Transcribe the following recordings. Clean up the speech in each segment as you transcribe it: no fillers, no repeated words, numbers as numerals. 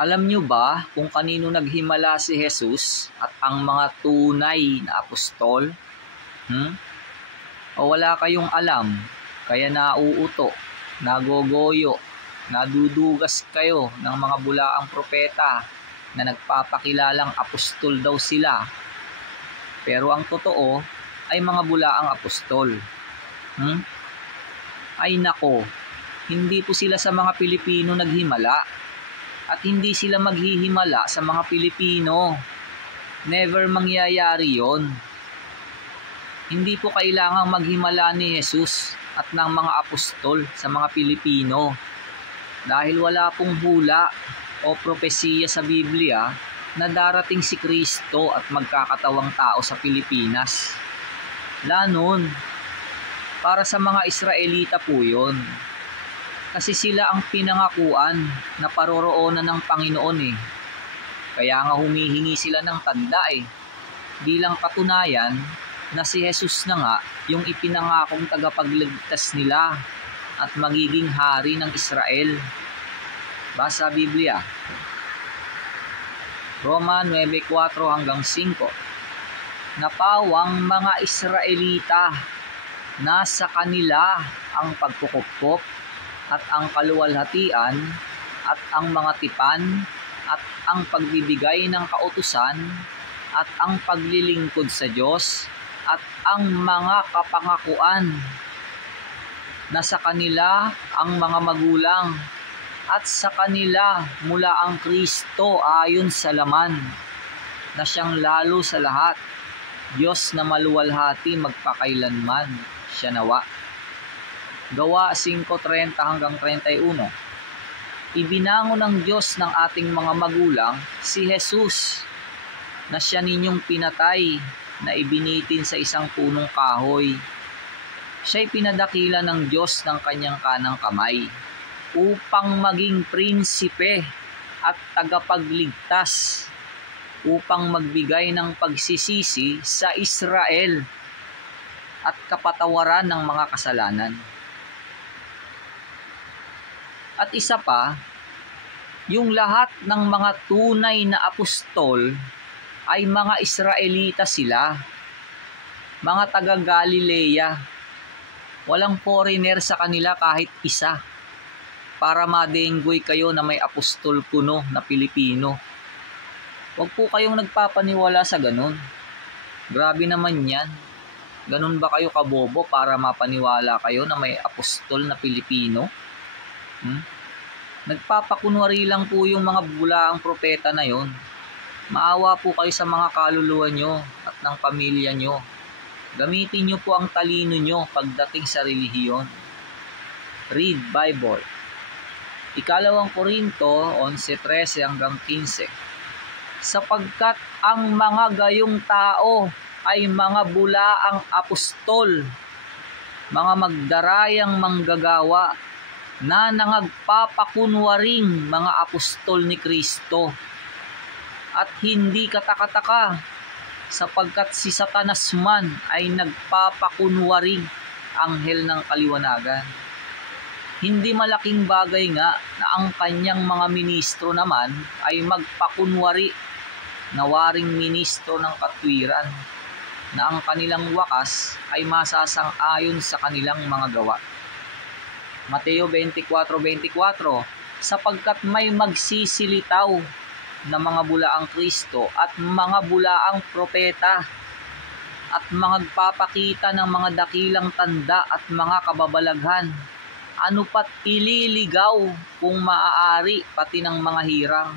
Alam nyo ba kung kanino naghimala si Jesus at ang mga tunay na apostol? O wala kayong alam, kaya nauuto, nagogoyo, nadudugas kayo ng mga bulaang propeta na nagpapakilalang apostol daw sila. Pero ang totoo ay mga bulaang apostol. Ay nako, hindi po sila sa mga Pilipino naghimala at hindi sila maghihimala sa mga Pilipino. Never mangyayari yon. Hindi po kailangang maghimala ni Jesus at ng mga apostol sa mga Pilipino dahil wala pong hula o propesiya sa Biblia na darating si Kristo at magkakatawang tao sa Pilipinas. Lanon, para sa mga Israelita po yun. Kasi sila ang pinangakuan na paroroonan ng Panginoon eh. Kaya nga humihingi sila ng tanda eh. Bilang katunayan na si Jesus na nga yung ipinangakong tagapagligtas nila at magiging hari ng Israel. Basa Biblia. Roma 9:4 hanggang 5. Napawang mga Israelita, nasa kanila ang pagkukupkop at ang kaluwalhatian at ang mga tipan at ang pagbibigay ng kautusan at ang paglilingkod sa Diyos at ang mga kapangakuan. Nasa kanila ang mga magulang at sa kanila mula ang Kristo ayon sa laman na siyang lalo sa lahat, Diyos na maluwalhati magpakailanman, siya nawa. Gawa 5:30 hanggang 31. Ibinangon ng Diyos ng ating mga magulang si Jesus na siya ninyong pinatay na ibinitin sa isang punong kahoy. Siya'y pinadakila ng Diyos ng kanyang kanang kamay upang maging prinsipe at tagapagligtas, upang magbigay ng pagsisisi sa Israel at kapatawaran ng mga kasalanan. At isa pa, yung lahat ng mga tunay na apostol ay mga Israelita sila, mga taga-Galilea. Walang foreigner sa kanila kahit isa para madenggoy kayo na may apostol kuno na Pilipino. Huwag po kayong nagpapaniwala sa ganun. Grabe naman yan. Ganun ba kayo kabobo para mapaniwala kayo na may apostol na Pilipino? Nagpapakunwari lang po yung mga bulaang propeta na yon. Maawa po kayo sa mga kaluluwa nyo at ng pamilya nyo. Gamitin nyo po ang talino nyo pagdating sa relihiyon. Read Bible. 2 Korinto 11:13 hanggang 15. Sapagkat ang mga gayong tao ay mga bulaang apostol, mga magdarayang manggagawa, na nangagpapakunwaring mga apostol ni Kristo. At hindi katakataka, sapagkat si Satanas man ay nagpapakunwaring anghel ng kaliwanagan. Hindi malaking bagay nga na ang kanyang mga ministro naman ay magpakunwari na waring ministro ng katwiran, na ang kanilang wakas ay masasang-ayon sa kanilang mga gawa. Mateo 24:24, sapagkat may magsisilitaw na mga bulaang Kristo at mga bulaang propeta at magpapakita ng mga dakilang tanda at mga kababalaghan, ano pat ililigaw kung maaari pati ng mga hirang.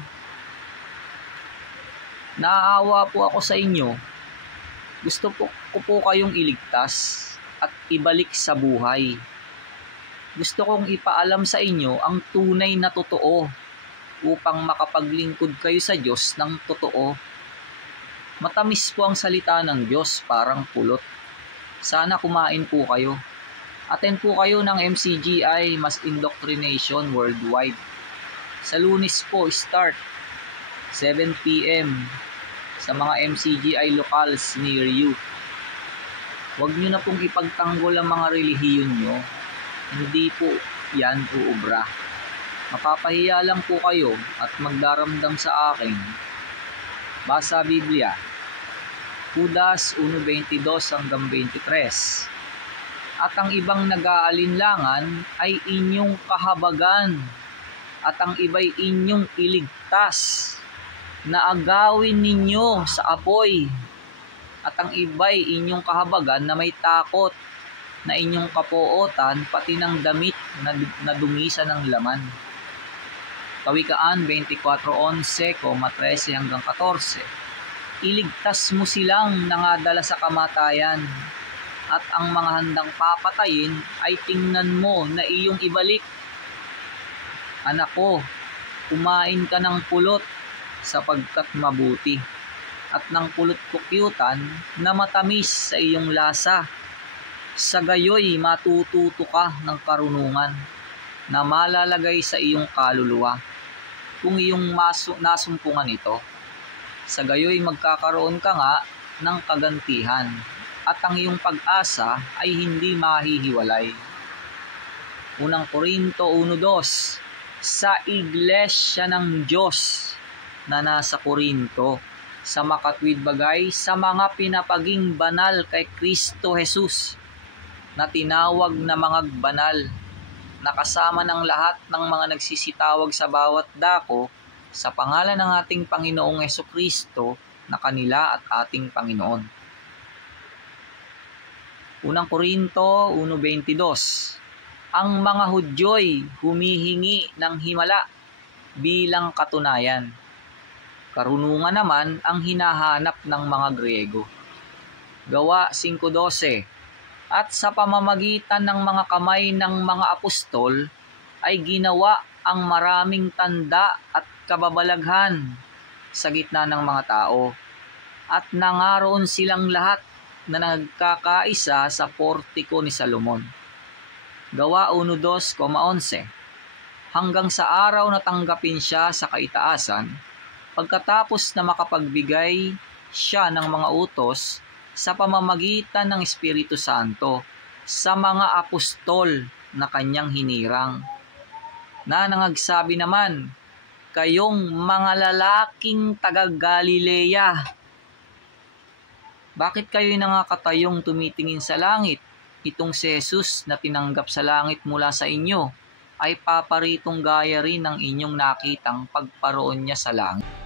Naaawa po ako sa inyo. Gusto ko po kayong iligtas at ibalik sa buhay. Gusto kong ipaalam sa inyo ang tunay na totoo upang makapaglingkod kayo sa Diyos ng totoo. Matamis po ang salita ng Diyos, parang pulot. Sana kumain po kayo. Attend po kayo ng MCGI Mass Indoctrination Worldwide. Sa Lunes po, start 7 p.m. sa mga MCGI locals near you. Huwag nyo na pong ipagtanggol ang mga relihiyon nyo. Hindi po yan uubra. Mapapahiya lang po kayo at magdaramdam sa akin. Basa Biblia, Judas 1:22 hanggang 23. At ang ibang nag-aalinlangan ay inyong kahabagan, at ang iba'y inyong iligtas na agawin ninyo sa apoy, at ang iba'y inyong kahabagan na may takot na inyong kapuotan pati ng damit na dumisan ng laman. Kawikaan 24:11, 13 hanggang 14. Iligtas mo silang nangadala sa kamatayan, at ang mga handang papatayin ay tingnan mo na iyong ibalik. Anak ko, kumain ka ng pulot sapagkat mabuti, at ng pulot kukyutan na matamis sa iyong lasa. Sa gayoy matututo ka ng karunungan na malalagay sa iyong kaluluwa kung iyong nasumpungan ito. Sa gayoy magkakaroon ka nga ng kagantihan, at ang iyong pag-asa ay hindi mahihiwalay. Unang Korinto 1:2. Sa iglesia ng Diyos na nasa Korinto, sa makatwid bagay sa mga pinapaging banal kay Kristo Jesus, na tinawag na mga banal, nakasama ng lahat ng mga nagsisitawag sa bawat dako sa pangalan ng ating Panginoong Hesukristo na kanila at ating Panginoon. Unang Korinto 1:22. Ang mga Hudyo'y humihingi ng himala bilang katunayan. Karunungan naman ang hinahanap ng mga Griego. Gawa 5:12. At sa pamamagitan ng mga kamay ng mga apostol ay ginawa ang maraming tanda at kababalaghan sa gitna ng mga tao, at nangaroon silang lahat na nagkakaisa sa portiko ni Salomon. Gawa 1:2,11. Hanggang sa araw na tanggapin siya sa kaitaasan, pagkatapos na makapagbigay siya ng mga utos sa pamamagitan ng Espiritu Santo sa mga apostol na kanyang hinirang, na nangagsabi naman, kayong mga lalaking taga-Galilea, bakit kayo'y nangakatayong tumitingin sa langit? Itong si Jesus na tinanggap sa langit mula sa inyo ay paparitong gaya rin ng inyong nakitang pagparoon niya sa langit.